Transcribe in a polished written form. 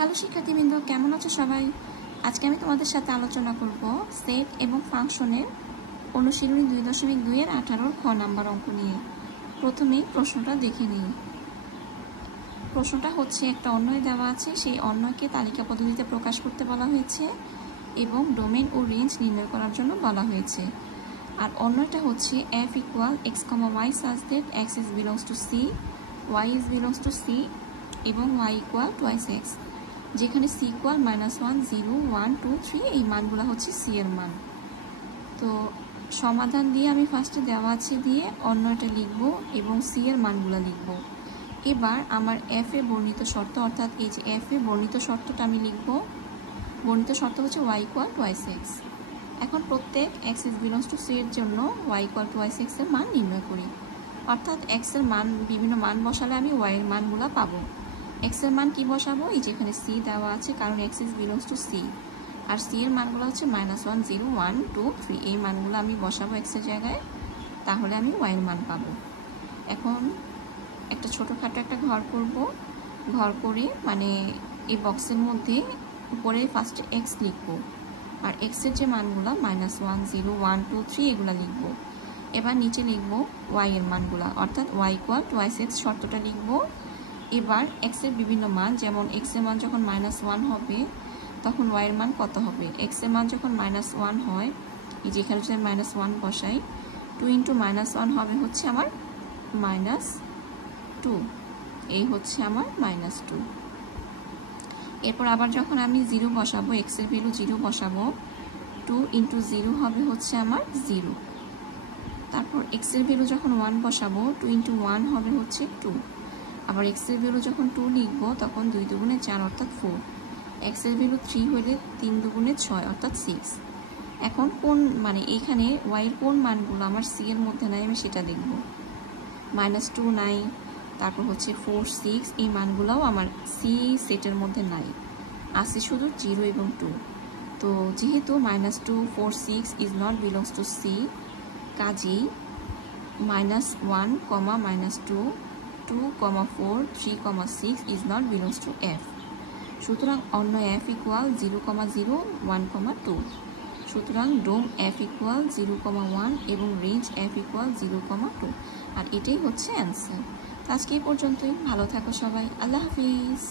Hello শিক্ষার্থীবৃন্দ, কেমন আছো সবাই? আজকে আমি তোমাদের সাথে আলোচনা করব সেট এবং ফাংশনের অনুশীলনী 2.2 এর 18 খ নাম্বার অঙ্ক নিয়ে। প্রথমেই প্রশ্নটা দেখে নিই। প্রশ্নটা হচ্ছে, একটা অন্বয় দেওয়া আছে, সেই অন্বয়কে তালিকা পদ্ধতিতে প্রকাশ করতে বলা হয়েছে এবং ডোমেইন ও রেঞ্জ নির্ণয় করার জন্য বলা হয়েছে। আর অন্যটা হচ্ছে f = x, y such that x is belongs to c, y is belongs to c এবং y = twice x, যেখানে c = -1, 0, 1, 2, 3 এই মানগুলো হচ্ছে c এর মান। তো সমাধান দিয়ে আমি ফার্স্টে দেওয়া আছে দিয়ে অন্যটা লিখব এবং c এর মানগুলো লিখব। এবার আমার f এ বর্ণিত শর্ত, অর্থাৎ এই যে f এ বর্ণিত শর্তটা আমি লিখব। বর্ণিত শর্ত হচ্ছে y = twice x। এখন প্রত্যেক x is belongs to c এর জন্য y = twice x এর মান নির্ণয় করি। অর্থাৎ x এর মান বিভিন্ন মান বসালে আমি y এর মানগুলো পাবো। x এর মান কি বসাবো? এই যে এখানে c দেওয়া আছে, কারণ x is belongs to c, R c এর মানগুলো হচ্ছে -1, 0, 1, 2, 3 এই মানগুলো আমি বসাবো x এর জায়গায়, তাহলে আমি y এর মান পাবো। এখন একটা ছোটোখাটো একটা ঘর করব। ঘর করে মানে এই বক্সের মধ্যে উপরে ফার্স্টে x লিখবো, আর x এর যে মানগুলো -1, 0, 1, 2, 3 এগুলো লিখব। এবার নিচে লিখব y এর মানগুলো, অর্থাৎ y = twice x শর্তটা লিখব। এবার x এর বিভিন্ন মান, যেমন x এর মান যখন -1 হবে তখন y এর মান কত হবে? x এর মান যখন -1 হয়, এই যে এখানে যদি -1 বসাই, 2 × -1 হবে হচ্ছে আমার -2, এই হচ্ছে আমার -2। এরপর আবার যখন আমি 0 বসাবো, x এর ভ্যালু 0 বসাবো, 2 × 0 হবে হচ্ছে আমার 0। তারপর x এর ভ্যালু যখন 1 বসাবো, 2 × 1 হবে হচ্ছে 2। আবার x এর ভ্যালু যখন 2 লিখবো তখন 2 × 2 = 4 অর্থাৎ 4। x এর ভ্যালু 3 হলে 3 × 2 = 6 অর্থাৎ 6। এখন কোন মানে এইখানে y এর কোন মানগুলো আমার c এর মধ্যে নাই আমি সেটা দেখব। -2 নাই, তারপর হচ্ছে 4, 6 এই মানগুলোও আমার c সেটের মধ্যে নাই, আছে শুধু 0 এবং 2। তো যেহেতু -2, 4, 6 is not belongs to c, কাজেই -1, -2, 2, 4, 3, 6 is not belongs to f। সুতরাং অন্যয় f = 0, 0, 1, 2। সুতরাং ডোম f = 0, 1 এবং রেঞ্জ f = 0, 2। আর এটাই হচ্ছে অ্যান্সার। আজকে এই পর্যন্তই। ভালো থাকো সবাই। আল্লাহ হাফিজ।